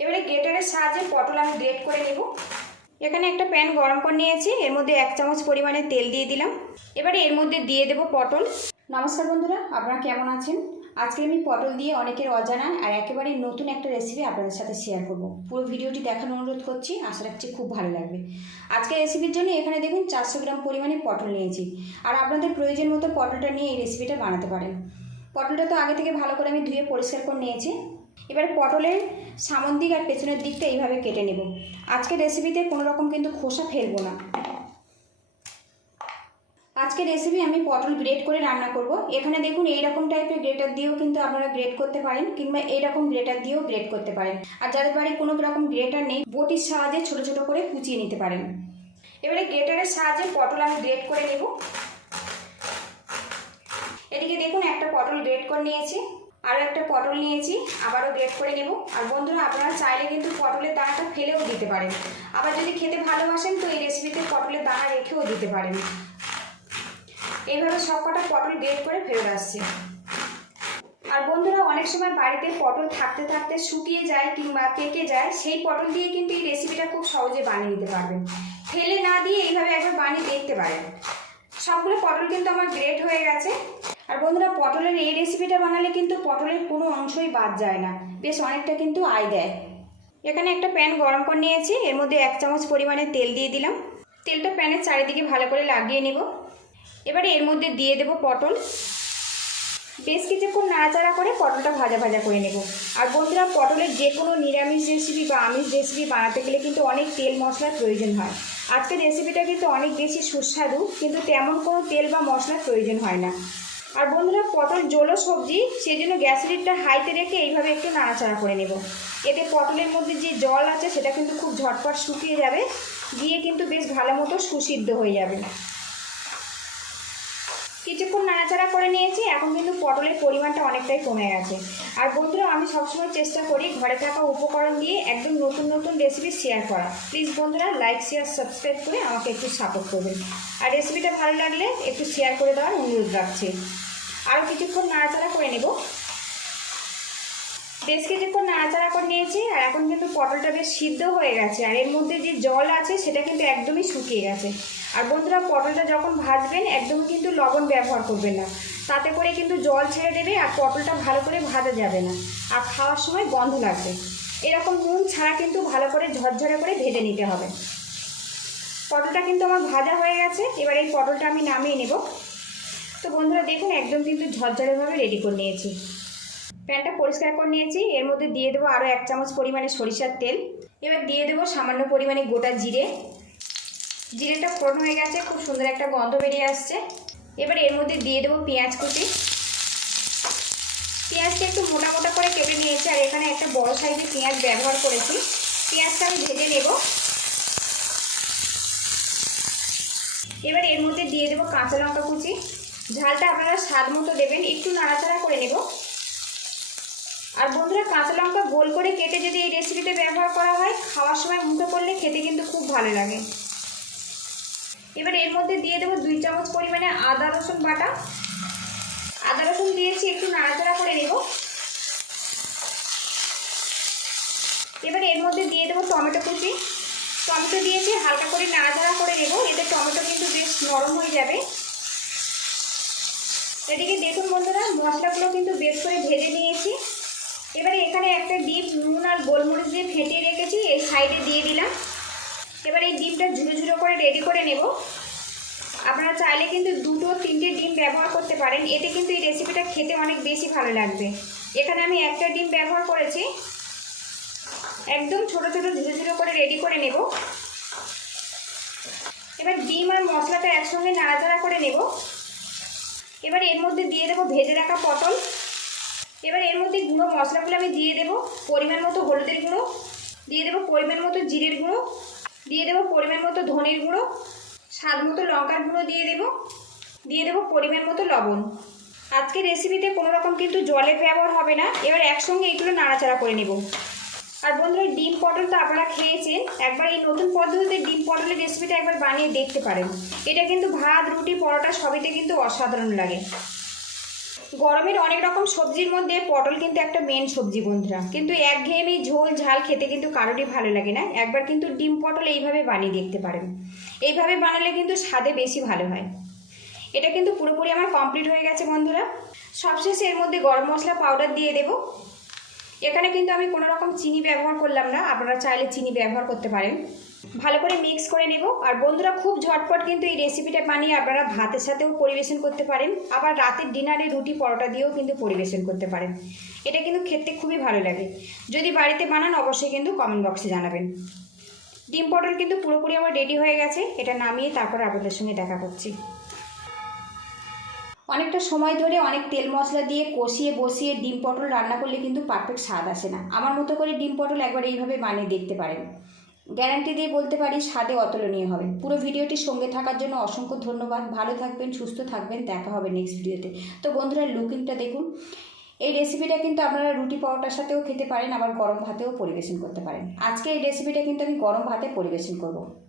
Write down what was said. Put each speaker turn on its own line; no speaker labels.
এবারে গ্রেটারের সাহায্যে পটল আমি গ্রেট করে নেব। এখানে একটা প্যান গরম করে নিয়েছি, এর মধ্যে এক চামচ পরিমাণে তেল দিয়ে দিলাম। এবারে এর মধ্যে দিয়ে দেব পটল। নমস্কার বন্ধুরা, আপনারা কেমন আছেন? আজকে আমি পটল দিয়ে অনেকের অজানা আর একেবারে নতুন একটা রেসিপি আপনাদের সাথে শেয়ার করব। পুরো ভিডিওটি দেখার অনুরোধ করছি, আশা রাখছি খুব ভালো লাগবে। আজকে রেসিপির জন্য এখানে দেখুন চারশো গ্রাম পরিমাণে পটল নিয়েছি। আর আপনাদের প্রয়োজন মতো পটলটা নিয়ে এই রেসিপিটা বানাতে পারেন। পটলটা তো আগে থেকে ভালো করে আমি ধুয়ে পরিষ্কার করে নিয়েছি। এবারে পটলের সামন দিক আর পেছনের দিকটা এইভাবে কেটে নেব। আজকে রেসিপিতে কোনো রকম কিন্তু খোসা ফেলব না। আজকে রেসিপি আমি পটল গ্রেট করে রান্না করব। এখানে দেখুন এইরকম টাইপের গ্রেটার দিয়েও কিন্তু আপনারা গ্রেট করতে পারেন কিংবা এইরকম গ্রেটার দিয়েও গ্রেট করতে পারেন। আর যাদের বাড়ি কোনো রকম গ্রেটার নেই, বটির সাহায্যে ছোট ছোট করে কুচিয়ে নিতে পারেন। এবারে গ্রেটারের সাহায্যে পটল আমি গ্রেট করে নেব। এদিকে দেখুন একটা পটল গ্রেট করে নিয়েছি। আরও একটা পটল নিয়েছি, আবারও গ্রেট করে নেব। আর বন্ধুরা, আপনারা চাইলে কিন্তু পটলের দানাটা ফেলেও দিতে পারেন। আবার যদি খেতে ভালোবাসেন, তো এই রেসিপিতে পটলের দানা রেখেও দিতে পারেন। এইভাবে সব কটা পটল গ্রেট করে ফেরত আসছে। আর বন্ধুরা, অনেক সময় বাড়িতে পটল থাকতে থাকতে শুকিয়ে যায় কিংবা পেকে যায়, সেই পটল দিয়ে কিন্তু এই রেসিপিটা খুব সহজে বানিয়ে নিতে পারবেন। ফেলে না দিয়ে এইভাবে একবার বানিয়ে দেখতে পারেন। সবগুলো পটল কিন্তু আমার গ্রেট হয়ে গেছে। আর বন্ধুরা পটলের এই রেসিপিটা বানালে কিন্তু পটলের কোনো অংশই বাদ যায় না। বেশ অনেকটা কিন্তু আয় দেয়। এখানে একটা প্যান গরম করে নিয়েছি। এর মধ্যে এক চামচ পরিমাণে তেল দিয়ে দিলাম। তেলটা প্যানের চারিদিকে ভালো করে লাগিয়ে নেব। এবারে এর মধ্যে দিয়ে দেব পটল। বেশ কিছুক্ষণ নাড়াচাড়া করে পটলটা ভাজা ভাজা করে নেব। আর বন্ধুরা, পটলের যে কোনো নিরামিষ রেসিপি বা আমিষ রেসিপি বানাতে গেলে কিন্তু অনেক তেল মশলার প্রয়োজন হয়। আজকের রেসিপিটা কিন্তু অনেক বেশি সুস্বাদু, কিন্তু তেমন কোনো তেল বা মশলার প্রয়োজন হয় না। আর বন্ধুরা, পটল জলো সবজি সেই জন্য গ্যাস লিডটা হাইতে রেখে এইভাবে একটু নাড়াচাড়া করে নেব। এতে পটলের মধ্যে যে জল আছে, সেটা কিন্তু খুব ঝটপট শুকিয়ে যাবে গিয়ে কিন্তু বেশ ভালো মতো সুসিদ্ধ হয়ে যাবে। নাড়াচাড়া করে নিয়েছি, এখন কিন্তু পটলের পরিমাণটা অনেকটাই কমে গেছে। আর বন্ধুরা, আমি সবসময় চেষ্টা করি ঘরে থাকা উপকরণ দিয়ে একদম নতুন নতুন রেসিপি শেয়ার করা। প্লিজ বন্ধুরা লাইক শেয়ার সাবস্ক্রাইব করে আমাকে একটু সাপোর্ট করবেন। আর রেসিপিটা ভালো লাগলে একটু শেয়ার করে দেওয়ার অনুরোধ রাখছি। আরও কিছুক্ষণ নাড়াচাড়া করে নেব। বেশ কিছুক্ষণ নাড়াচাড়া করে নিয়েছি, আর এখন কিন্তু পটলটা বেশ সিদ্ধ হয়ে গেছে। আর এর মধ্যে যে জল আছে, সেটা কিন্তু একদমই শুকিয়ে গেছে। আর বন্ধুরা পটলটা যখন ভাজবেন একদমই কিন্তু লবণ ব্যবহার করবেন না। তাতে করে কিন্তু জল ছেড়ে দেবে আর পটলটা ভালো করে ভাজা যাবে না। আর খাওয়ার সময় গন্ধ লাগবে। এরকম নুন ছাড়া কিন্তু ভালো করে ঝরঝরে করে ভেজে নিতে হবে। পটলটা কিন্তু আমার ভাজা হয়ে গেছে। এবার এই পটলটা আমি নামিয়ে নেব। তো বন্ধুরা দেখুন, একদম কিন্তু ঝরঝরেভাবে রেডি করে নিয়েছি। প্যানটা পরিষ্কার করে নিয়েছি। এর মধ্যে দিয়ে দেবো আরও এক চামচ পরিমাণে সরিষার তেল। এবার দিয়ে দেবো সামান্য পরিমাণে গোটা জিরে। জিরেটা ফোড়ন হয়ে গেছে, খুব সুন্দর একটা গন্ধ বেরিয়ে আসছে। এবার এর মধ্যে দিয়ে দেবো পেঁয়াজ কুচি। পেঁয়াজটা একটু মোটা মোটা করে কেটে নিয়েছি, আর এখানে একটা বড় সাইজের পেঁয়াজ ব্যবহার করেছি। পেঁয়াজটা আমি ভেজে নেব। এবার এর মধ্যে দিয়ে দেবো কাঁচা লঙ্কা কুচি। ঝালটা আপনারা স্বাদ মতো দেবেন, একটু নাড়াচাড়া করে নেব। আর বন্ধুরা, কাঁচা লঙ্কা গোল করে কেটে যদি এই রেসিপিতে ব্যবহার করা হয়, খাওয়ার সময় মুখে করলে খেতে কিন্তু খুব ভালো লাগে। এবার এর মধ্যে দিয়ে দেবো দুই চামচ পরিমাণে আদা রসুন বাটা। আদা রসুন দিয়েছি, একটু নাড়াচাড়া করে নেব। এবার এর মধ্যে দিয়ে দেবো টমেটো কুচি। টমেটো দিয়েছি, হালকা করে নাড়াচাড়া করে নেব। এতে টমেটো কিন্তু বেশ নরম হয়ে যাবে। এদিকে দেখুন বন্ধুরা, মশলাগুলো কিন্তু বেশ করে ভেজে নিয়েছি। এবারে এখানে একটা ডিপ নুন আর গোলমরিচ দিয়ে ফেটিয়ে রেখেছি, এই সাইডে দিয়ে দিলাম। এবার এই ডিমটা ঝুড়ো ঝুড়ো করে রেডি করে নেব। আপনারা চাইলে কিন্তু দুটো, তিনটে ডিম ব্যবহার করতে পারেন। এতে কিন্তু এই রেসিপিটা খেতে অনেক বেশি ভালো লাগবে। এখানে আমি একটা ডিম ব্যবহার করেছি। একদম ছোট ছোট ঝুড়ো ঝুড়ো করে রেডি করে নেব। এবার ডিম আর মশলাটা একসঙ্গে নাড়াচাড়া করে নেব। এবার এর মধ্যে দিয়ে দেবো ভেজে রাখা পটল। এবার এর মধ্যে গুঁড়ো মশলাগুলো আমি দিয়ে দেবো। পরিমাণ মতো হলুদের গুঁড়ো। দিয়ে দেবো পরিমাণ মতো জিরের গুঁড়ো। দিয়ে দেবো পরিমাণ মতো ধনের গুঁড়ো, স্বাদ মতো লঙ্কার গুঁড়ো দিয়ে দেবো দিয়ে দেবো পরিমাণ মতো লবণ। আজকে রেসিপিতে কোনো রকম কিন্তু জলের ব্যবহার হবে না, এবার একসঙ্গে এইগুলো নাড়াচাড়া করে নেব। আর বন্ধুরা, ডিম পটল তো আপনারা খেয়েছেন, একবার এই নতুন পদ্ধতিতে ডিম পটলের রেসিপিটা একবার বানিয়ে দেখতে পারেন। এটা কিন্তু ভাত, রুটি, পরোটা সবইতে কিন্তু অসাধারণ লাগে। গরমের অনেক রকম সবজির মধ্যে পটল কিন্তু একটা মেন সবজি বন্ধুরা। কিন্তু একঘেয়েমি ঝোল, ঝাল খেতে কিন্তু কারোরই ভালো লাগে না। একবার কিন্তু ডিম পটল এইভাবে বানিয়ে দেখতে পারেন। এইভাবে বানালে কিন্তু স্বাদে বেশি ভালো হয়। এটা কিন্তু পুরোপুরি আমার কমপ্লিট হয়ে গেছে বন্ধুরা। সবশেষে এর মধ্যে গরম মশলা পাউডার দিয়ে দেবো। এখানে কিন্তু আমি কোনো রকম চিনি ব্যবহার করলাম না। আপনারা চাইলে চিনি ব্যবহার করতে পারেন। ভালো করে মিক্স করে নেব। আর বন্ধুরা, খুব ঝটপট কিন্তু এই রেসিপিটা বানিয়ে আপনারা ভাতের সাথেও পরিবেশন করতে পারেন। আবার রাতের ডিনারে রুটি পরোটা দিয়েও কিন্তু পরিবেশন করতে পারেন। এটা কিন্তু খেতে খুবই ভালো লাগে। যদি বাড়িতে বানান, অবশ্যই কিন্তু কমেন্ট বক্সে জানাবেন। ডিম পটল কিন্তু পুরোপুরি আমার রেডি হয়ে গেছে। এটা নামিয়ে তারপর আপনাদের সঙ্গে দেখা করছি। অনেকটা সময় ধরে অনেক তেল মশলা দিয়ে কষিয়ে বসিয়ে ডিম পটল রান্না করলে কিন্তু পারফেক্ট স্বাদ আসে না। আমার মতো করে ডিম পটল একবার এইভাবে বানিয়ে দেখতে পারেন। গ্যারান্টি দিয়ে বলতে পারি স্বাদে অতুলনীয় হবে। পুরো ভিডিওটি সঙ্গে থাকার জন্য অসংখ্য ধন্যবাদ। ভালো থাকবেন, সুস্থ থাকবেন। দেখা হবে নেক্সট ভিডিওতে। তো বন্ধুরা লুকিংটা দেখুন। এই রেসিপিটা কিন্তু আপনারা রুটি পরোটার সাথেও খেতে পারেন, আবার গরম ভাতেও পরিবেশন করতে পারেন। আজকে এই রেসিপিটা কিন্তু আমি গরম ভাতে পরিবেশন করব।